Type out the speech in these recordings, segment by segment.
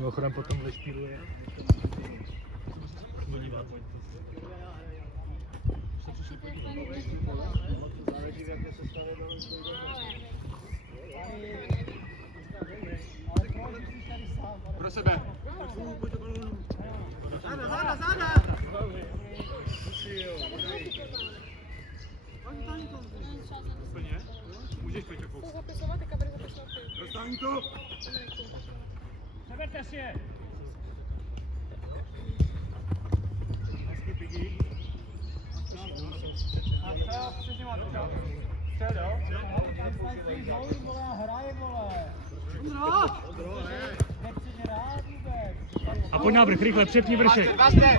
Mimochodem potom lešpíruje. Záleží, v jaké sestavě Pro sebe. Záda! Úplně? Můžeš, Peťo, kouk. Jsou zapisovat, ty kamery zapisovat ty. Dostání to! Přeberte si je! Hezky, Piggy. A střel, přesně má to. Střel, jo? Hraje, vole! Ondro, ne! Nechci hrát vůbec! A pojď návrh, rychle, přepni vršek! Vaste!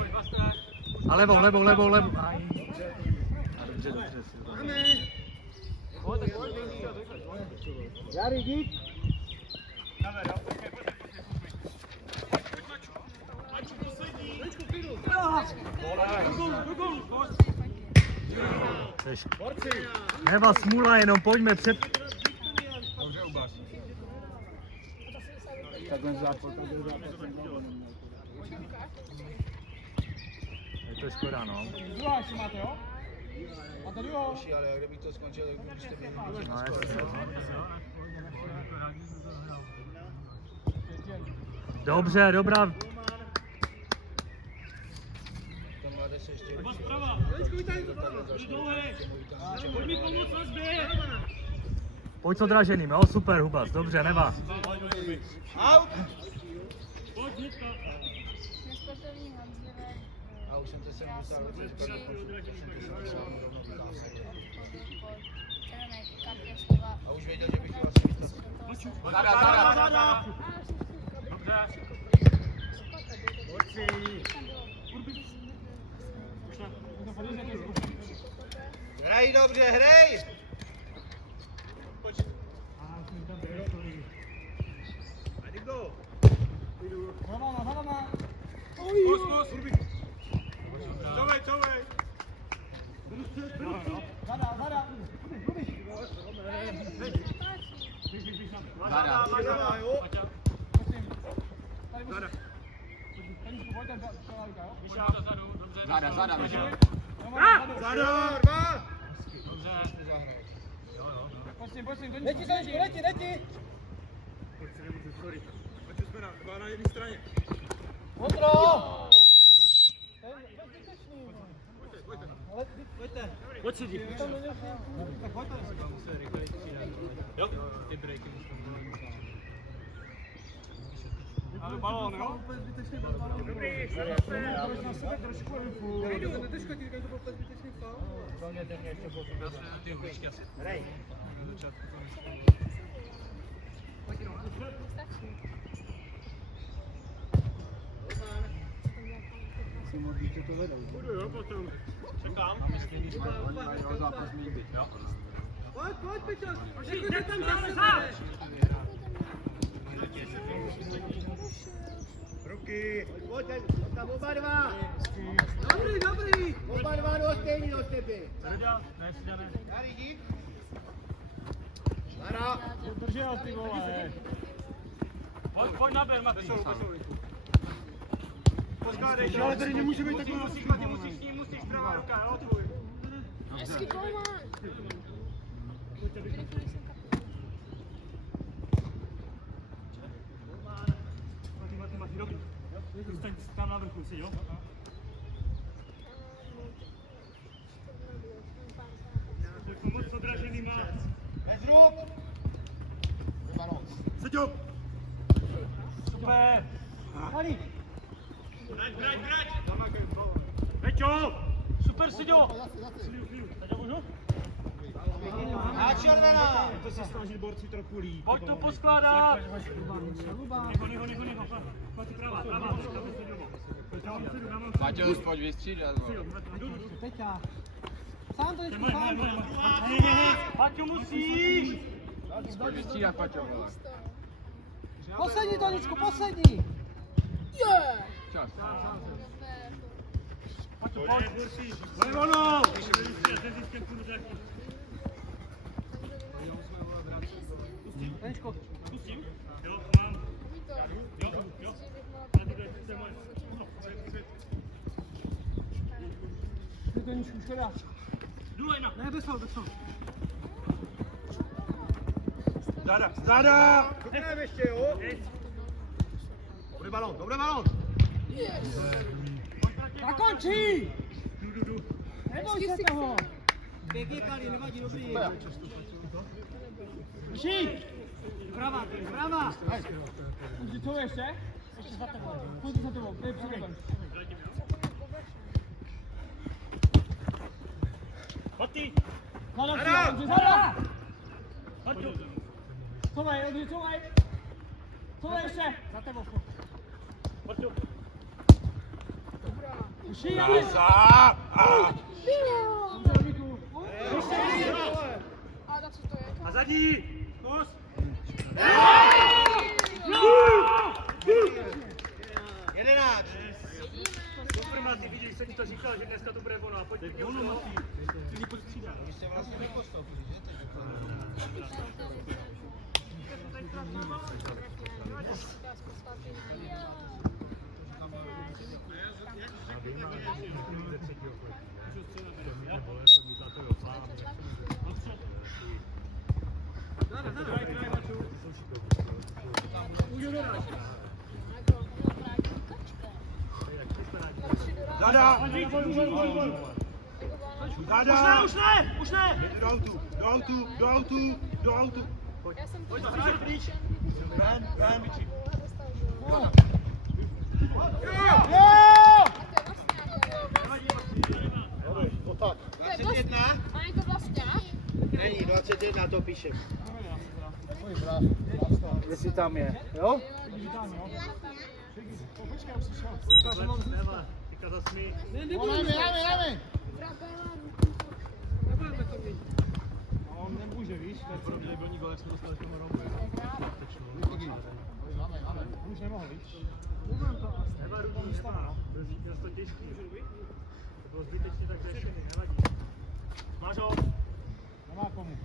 A levou. Jari, dík! Neva smůla, jenom pojďme před... Dobře, Ubas. Takhle západ. Je to škoda, no. Druhá ještě máte, jo? A tady jo? Ale kdybych to skončil, tak byste měli No, jasně. Dobře, dobrá. Tam mládež se ještě... Pojď s odraženým, jo? Super, Hubas, dobře, Neva. Out! Nesportovní hanzlivé. A už jsem to sem musel říct, Červené kartě slova. a už věděl, že bych chtěl asi víc. Záda! Hrej dobře, hrej! Za vama. Zkus! Couvej! Zada. Záda! Prosím. Tady musím. Penízku, pojďte, přelávíka, jo? Záda! Záda, dva! Prosím, leti! Ať jsme na jedné straně. Kontro! To je zbytečný. Ale pojďte. Pojď si díky. Tak pojďte. Jo? Ty breaky musím. Ale balón, jo? Úplně zbytečný balón. Dobrý, na sebe trošku ruku. Nejdu, neteško, ty říkají, to byl úplně zbytečný faul. Hrej! Budu, jo, potom. Čekám. Pojď, Peťo. Jde tam za! Ruky! Pojď tam oba dva! Dobrý. Oba dva do stejný do tebe! Ne, Siďane. Jari, dík! Zara! Držel ty vole. Pojď naber, Matý. Poskládej to. Ale tady nemůže být takový musíš pravá ruka, jo, tvůj. Hezký golman. Matý, dobrý. Zůstaň tam na vrchu si, jo? Pomoc s odraženýma. Bez ruk! Balón. Seďo! Super. Halí. Brať! Peťo! Super, Siďo! Teď můžu? A červená! To se snaží borci trochu líp. Pojď to poskládat! Niho. Pojď pravá. Paťo, pojď vystřídat. Peťa. Sám to ještě sám. Paťo, musíš! Pojď vystřídat, Paťo. Poslední, Toničku, poslední. Čas. Paťo, pojď! Levono! Toničku. Jo, mám. Jo. ten škoda. Důlejna. Ne, bez toho. Záda! Dobré ještě, jo? Dobrý balón, Nakončí! Neboj se toho! Pěkně Kali, nevadí, dobrý. Ší! Vprava! Už co ještě? Ještě za tebou. Pojď za tebou, tady před tebou. Pati. Zada! Pati. Couvej, couvej! Couvej ještě! Za tebou. Pati. Ší, aby! A tak co to je? A zadní. Kus. Jedenáct. Super, Mati, vidíš, jsem ti to říkal, že dneska to bude ono. A pojď pěkně ono, Mati. Ty lidi postřídá. Když se vlastně nepostoupili, že? Záda! Záda! Už ne! Do autu! Já jsem Pojď, pryč. Ven! Tak, 21. A je to vlastně? Není, 21 to píšem. Jestli tam je, jo? Teďka zasmí. Dáme! On nemůže, víš? On už nemohl, víš? Nemá ruku, nemá. Byl to těžký. To bylo zbytečně tak řešený, nevadí. Máš ho? Nemá komu.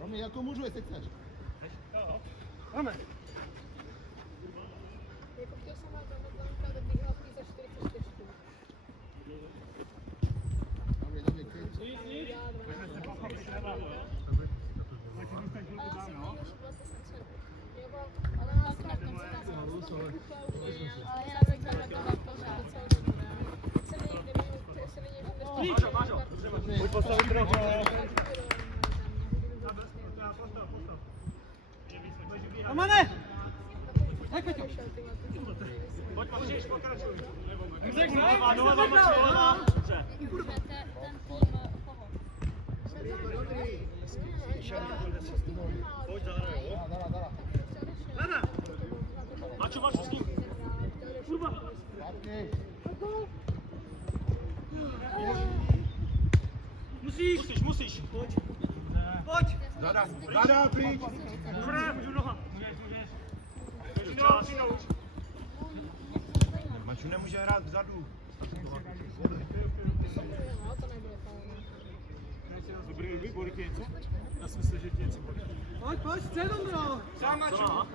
Romy, já to můžu, jestli chceš. Jdeme. Jako chtěl jsem vás zamotlanka do výhlavky za 44. Pojď postavit trochu. Romane! Hej, Peťo! Pojď, můžeš, pokračuj. Doleva, Dobře. Ten tým koho? Pojď, zahraj, jo? Dala. Mačo, s ním. Kurva. Musíš. Pojď. Záda, pryč. Dobré, můžu noha. Můžeš. Maču nemůže hrát vzadu. Dobrý, výborný, něco? Já si myslím, že ti něco bude. Pojď, střed, Ondro! Sám Mačo.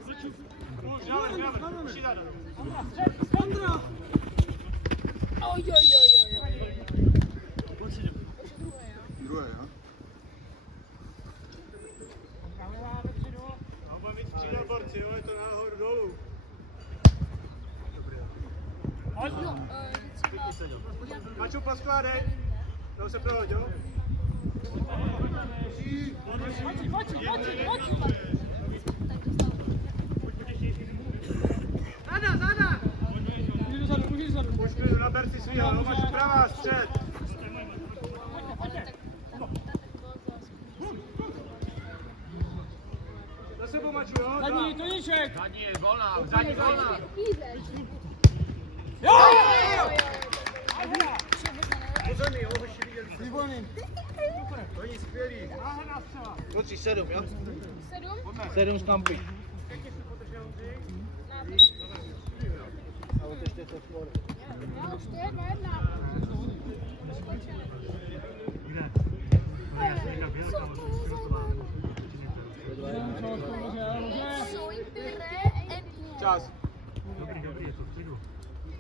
Už, dáme. Přidá. Ondro! Oj. Pojď si jdem. Druhé, jo? A budeme mít střídal borci, jo? Je to nahoru dolů. Mačo, poskládej. To se prohoď, jo? Záda! Můžeš zadu. Pojď klidu, naber si svýho, no Mačo, pravá, střed. Za sebou, Mačo, jo? Zadní, Toníček! Zadní, volná. Jo! Pozorný, jo, hoši viděli. Výborný. Oni skvělí. Náhodná střela. Kluci, 7, jo? 7? 7 z kampy. Na A otešte to skôr. Já už to je 2-1. Kde? Jedna bělka, Čas. Dobrý, je to v klidu.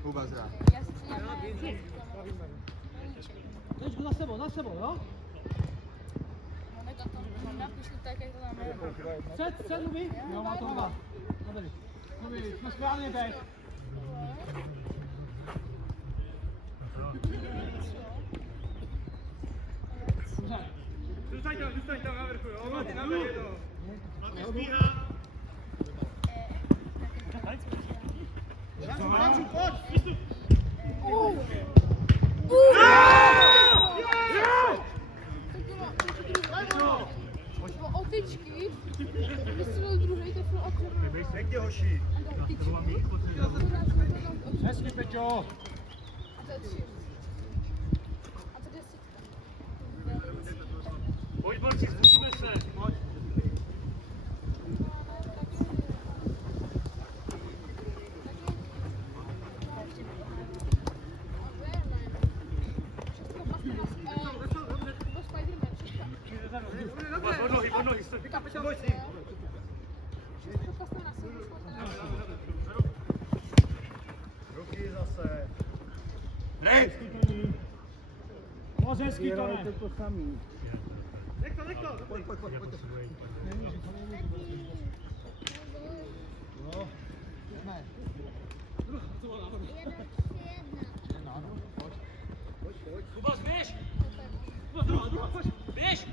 Vůbec rád. Teď za sebou, jo? Napišli tak, jak to tam je. Před, Lubi? Jo, má to dva. Dobrý. Lubi, jsme správně teď. Dobře. Zůstaň tam na vrchu, jo? Máte na vrchu, jo? Máte spíhá. Otyčky, vystřelil druhý, to bylo okrem. Pěkně hoší. Hezky, Peťo. A to je 3. A to je 10. Pojď, borci, zkusíme se. Pojď. Od nohy, stoj. Ruky zase. Hned! Moc hezký to ne. Nech to. Pojď. No. Ne. Kuba, běž! Běž!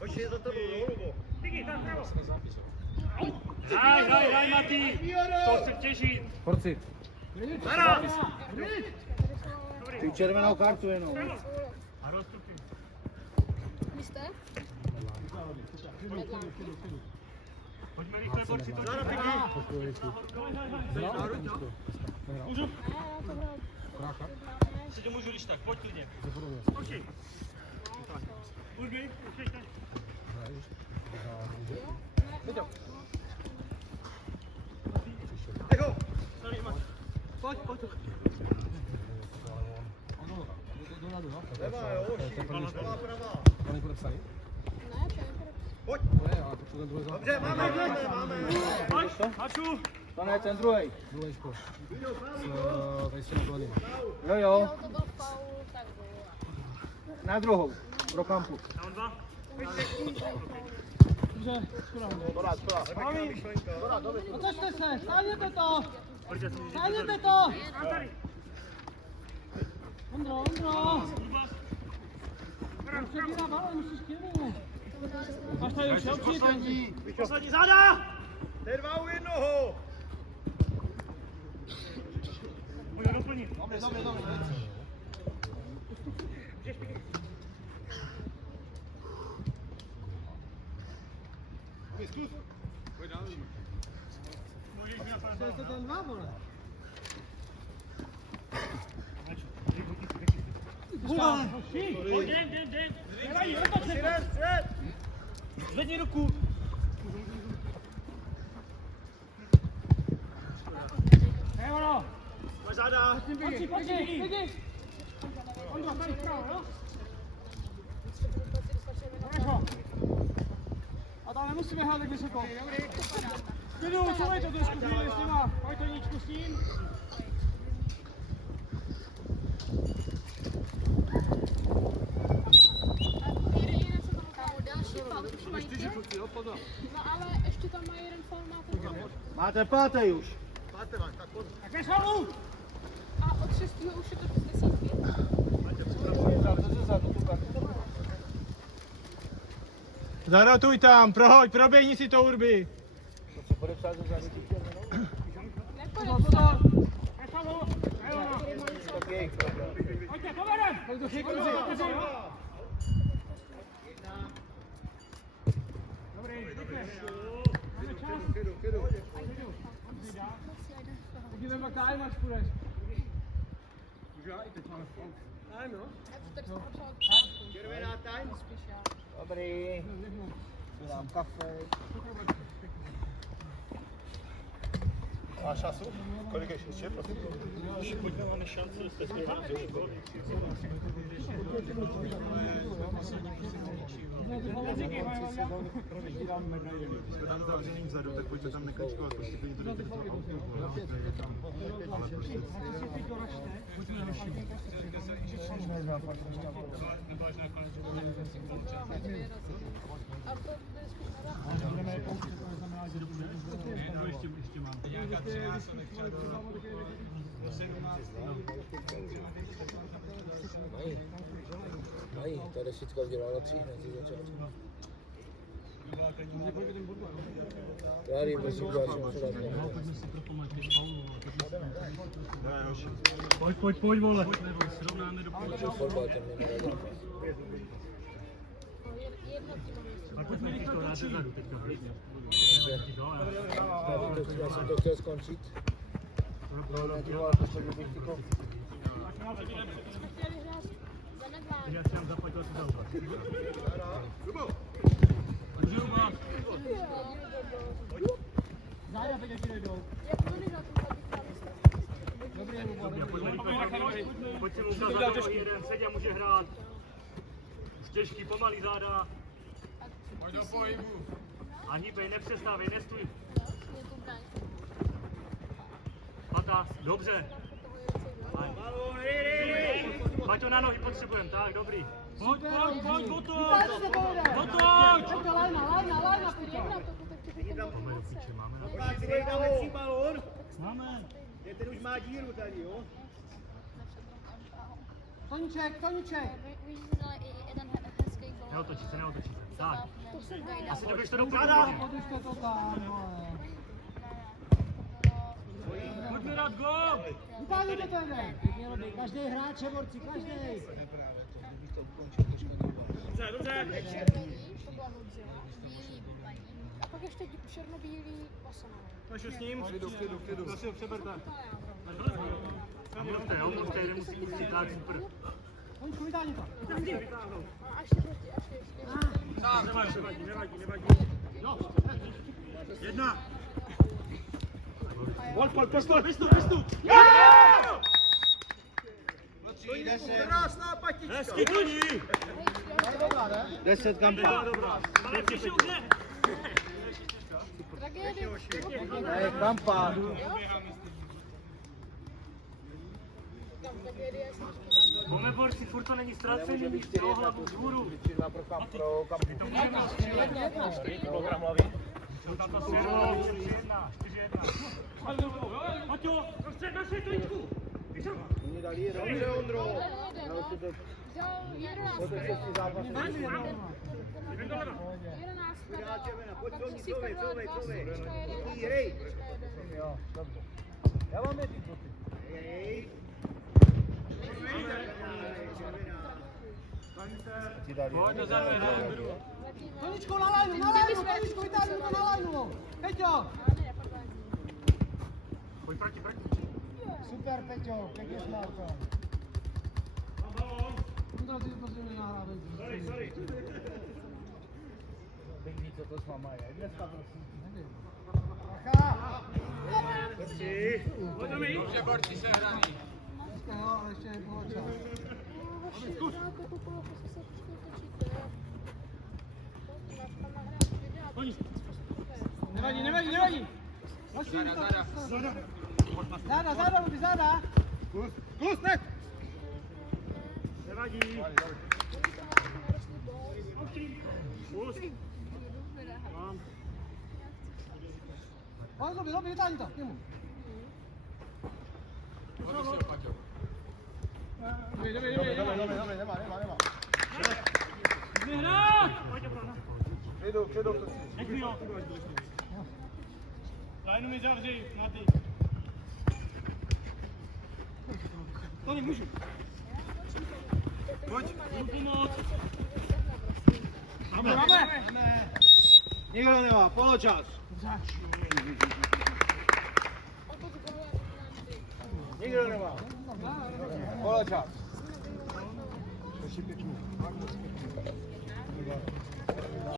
Hoši je za tebou, jo, Lubo. Díky, tam pravo. Hraj, Matý! To chci těžit! Porci. Naraz! Ty červenou kartu jenom. A rozstupím. Jste? Pojďme rychle, borci, to Zara, si to můžu když tak, pojď klidně. Oči. Urby, ušejte. Echo. Pojď. Levá, jo, hoši. Levá, pravá. On je podepsaný? Ne, to je Pojď. Ne, ale potřebuji druhý zápas. Dobře, máme. Pojď, Haču. Pane, ten druhý. Druhý škoš. Tady se na Jo. Jo, to byl faul, tak bylo. Na druhou. Pro kampu. Na on dva. Dobře, skoro. Pěkná myšlenka. Otočte se, stáhněte to. Pojďte si Stáhněte to. Ondro. Přebírá balon, musíš k němu. Máš tady už poslední záda! Ten dva u jednoho. Pojď ho doplnit. Dobře. Můžeš mi napad To je to ten dva, vole. Vole. Jdem. Střed. Zvedni ruku. Hej, ono. Máš záda. Pojď. Ondro, tady vpravo, jo? A tam nemusíme hrát tak vysoko. Klidu, celej to trošku chvíli s nima. Pojď to Níčku s tím. No ale ještě tam má jeden faul, Máte pátý už. Máte, tak pojď. Tak nešalu! a od 6. už je to z 10. Zarotuj tam, prohoď, proběhni si to Urby. Pozor! Nešalu! Pojďte, povedem! Pojď do chybu, jo? Dobrý, pojďte. Máme čas. Kydu. Vidíme, jak tady máš půjdeš. Já to tak jsem potřeboval Červená time. spíš já. Dobrý. Dám kafe. Máš času? Kolik ještě, prosím? Pojďme, máme šanci, jste zpěvali do školy. Jsme tam zavřený vzadu, tak pojďme tam nekličkovat, prostě klidně to jdete do toho autu. Ale prostě... A to je spíš Ještě mám. Mají, ta desítka udělala 3 hned z začátku. Já nevím, jestli udělá čemu se dá. Pojďme si propomat těch faulů. Pojď, vole. Srovnáme do poločasu. Fotbal ten mě nevadí. A pojďme to dát zezadu teďka. Já jsem to chtěl skončit. No, ty vole, poslední bych tyko. Já si nám zaplatil to zauvat. Záda, teď ti dojdou. Dobrý, Pojď si mu ukázat toho jeden, sedě může hrát. Už těžký, pomalý záda. Pojď do pohybu. Ani bej, nepřestávej, nestůj. Pata, dobře. Pojď to na nohy, potřebujeme, tak, dobrý. Pojď, Vytáč se to jde. Pojď to, lajna, pojď to. Máme do píče, máme na Páci, dej tam lepší balón. Máme. Ten už má díru tady, jo? Toníček. Neotočí se. Tak. Asi to běž to do Podržte to tam, vole. Pojďme dát gól. Vytáhněte to jeden. Každý hráč je borci, každý. Dobře. A pak ještě černobílý osama. Máš s ním? Klidu. Zase ho přeberte. Mluvte, nemusí pustit, tak super. Toníčku, vytáhni to. A ještě proti, ještě. Nevadí. Jedna. Vystup. Krásná patička. Hezky to ní. 10 kam Dobrá. Ale přišel už ne. Tragédie. Kampa. Tam tragédie je Máme borci, furt to není ztracený, pro hlavu vzhůru. Jsou tam to 4-1. Pojď jo, na světličku. Oni dali dobře, Ondro. Vzal 11. Pojď do ní, couvej. Hej. Jo, dobře. Já mám jedný boty. Hej. Pojď do závěru. Toníčku, na lajnu, Toníčku, vytáhni to na lajnu. Peťo. Pojď proti. Super, Peťo, pěkně jsi mal to. Ondro, ty to si nenahrál. Sorry. Teď ví, co to s váma je. Dneska prosím. Bacha. Dobře, borci se hraní. Dneska jo, ale ještě nebylo čas. Nevadí. Záda, Ruby, záda. Kus, ne! Nevadí. Mám. Pojď, Ruby, vytáhni to, k němu. Dobrý, nemá. Vyhrát! Pojď, dobrá. Klidu. Děkuji, jo. Lajnu mi zavři, Maty. Tony, můžu. Pojď, jdu pomoct. Máme. Nikdo nemá, poločas. Nikdo nemá. Poločas. Ještě pěkný.